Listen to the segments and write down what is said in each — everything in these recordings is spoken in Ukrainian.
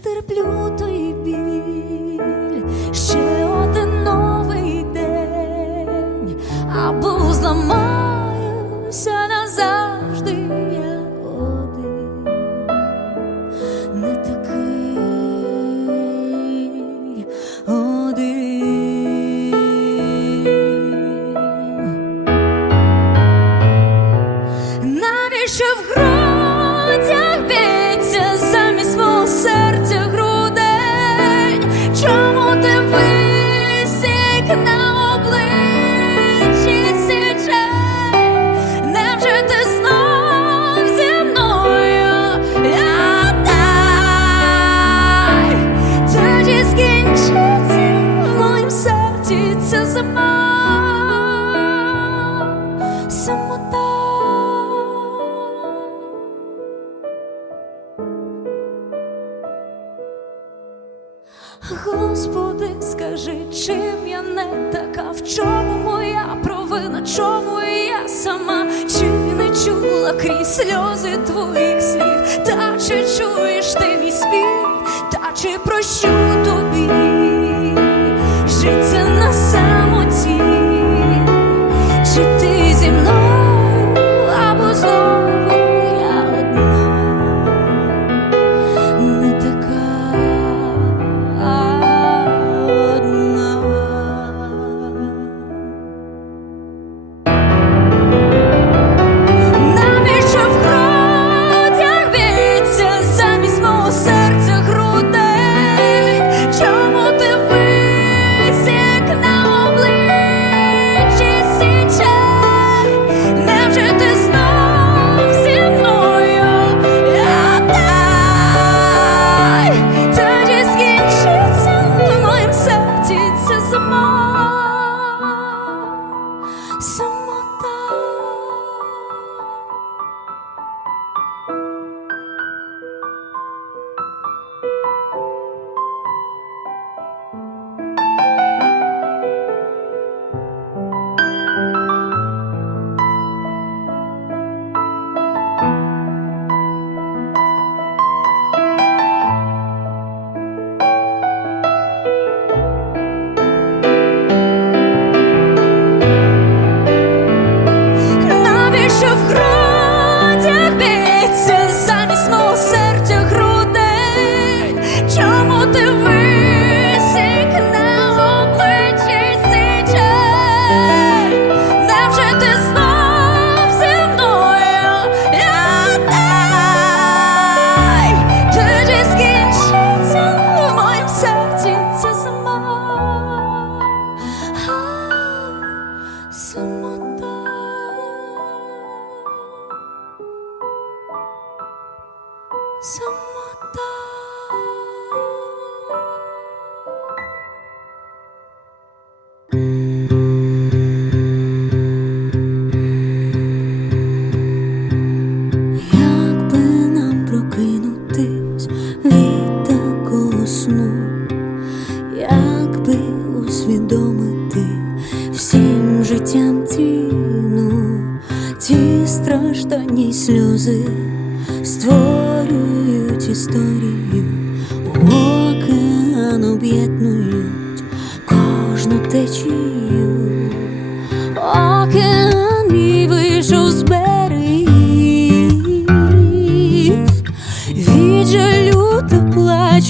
стерплю той біль, ще один новий день, аби зламати. shoot.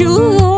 you.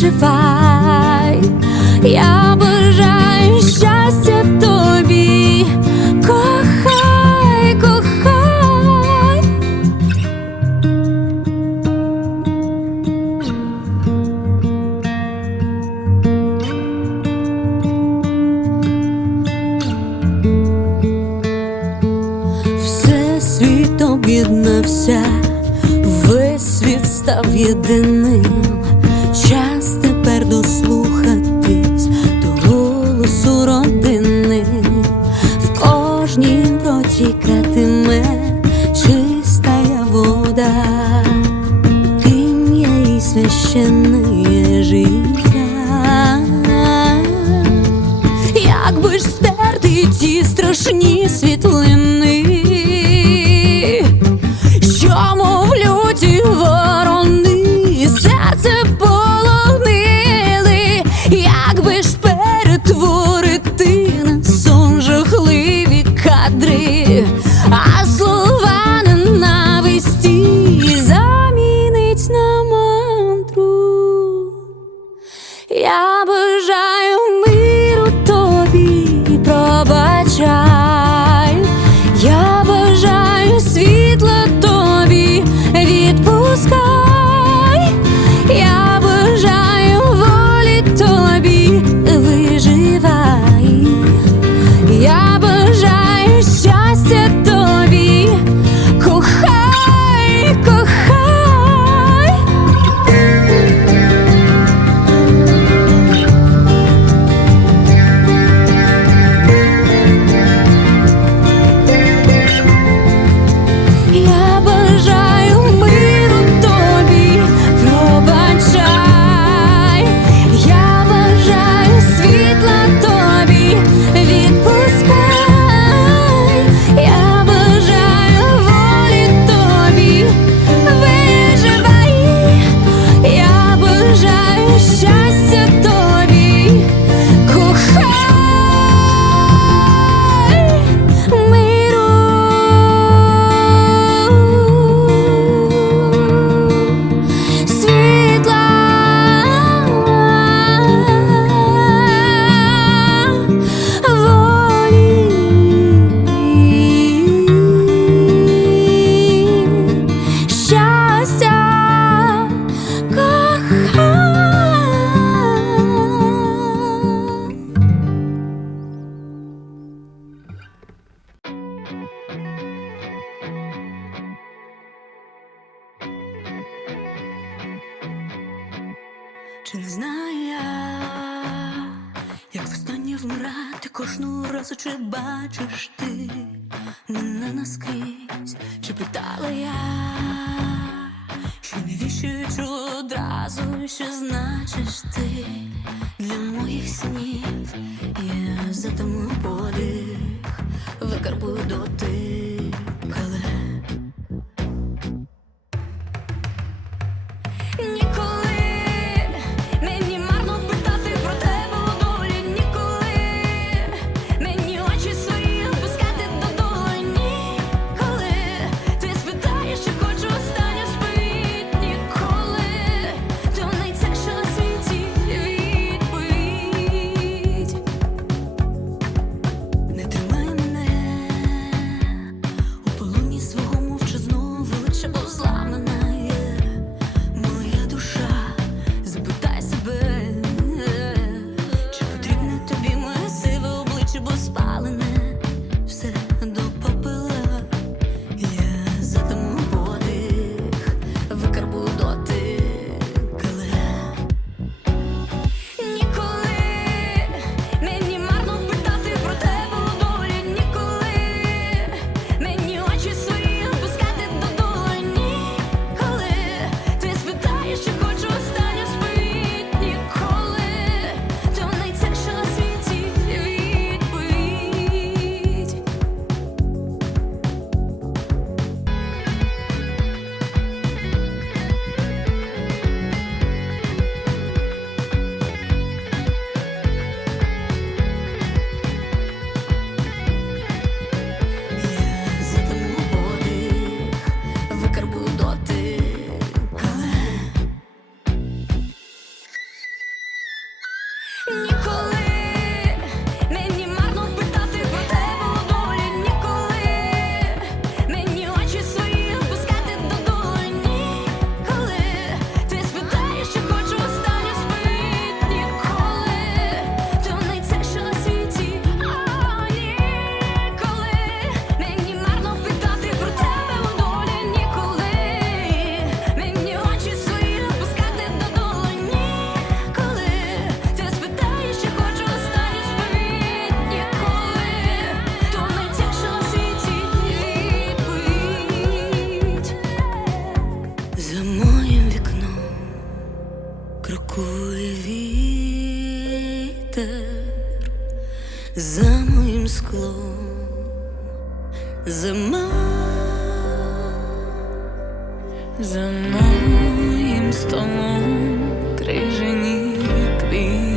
відчувай, я бажаю. моїх снів, я затиму подих, викарбую дотик. За моїм столом крижані квіти.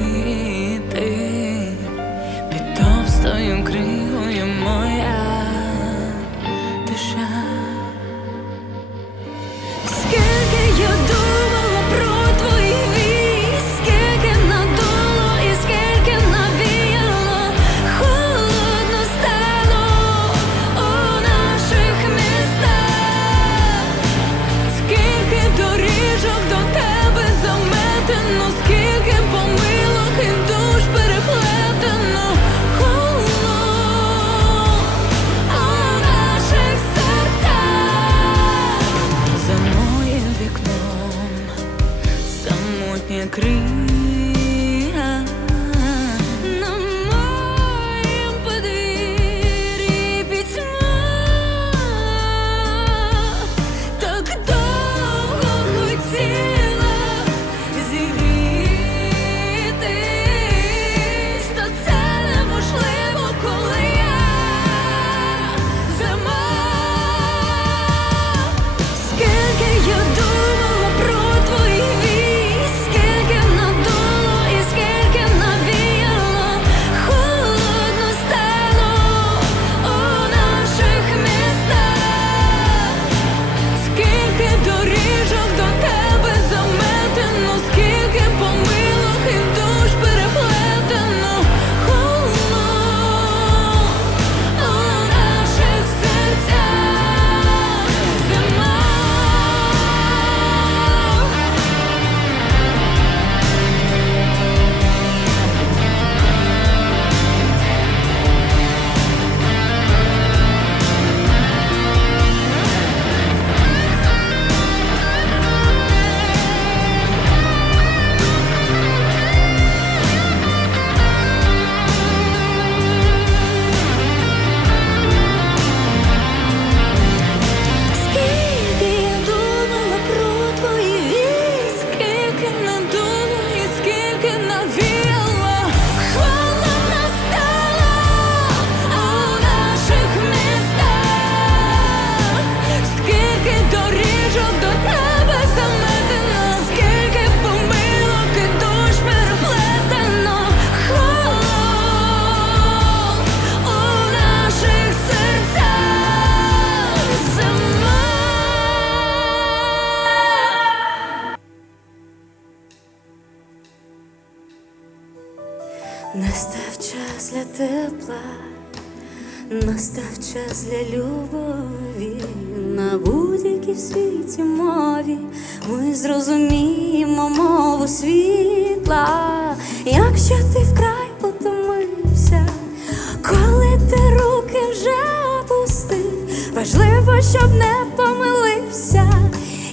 після любові на будь-якій в світі мові. Ми зрозуміємо мову світла, якщо ти вкрай потомився, коли ти руки вже опустив, важливо, щоб не помилився,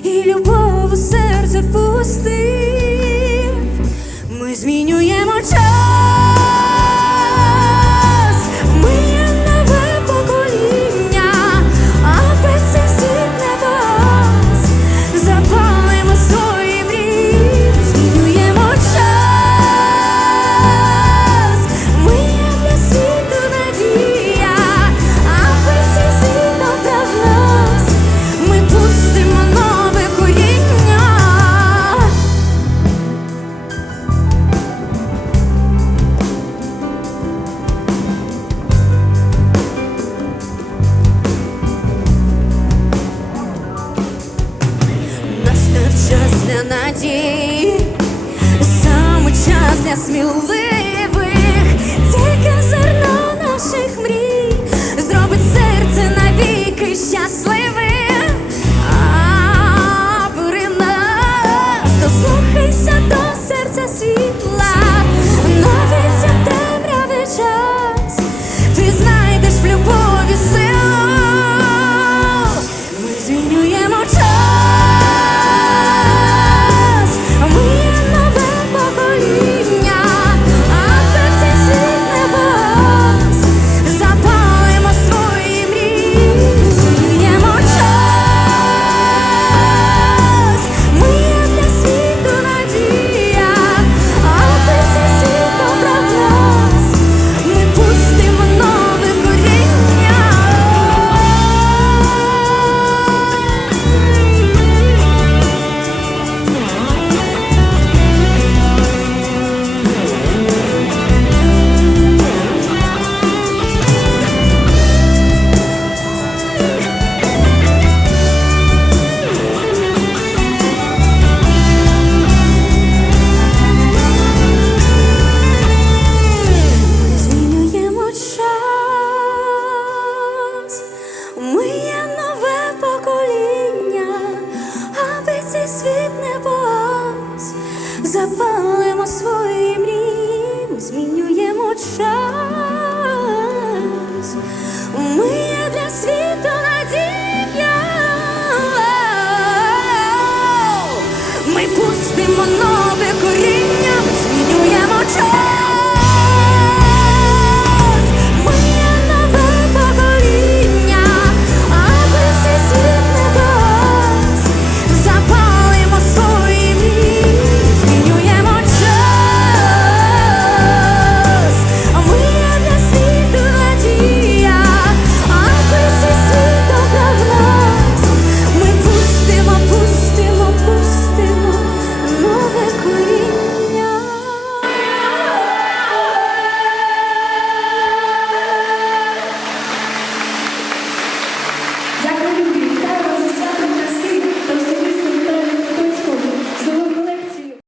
і любов у серце впустив.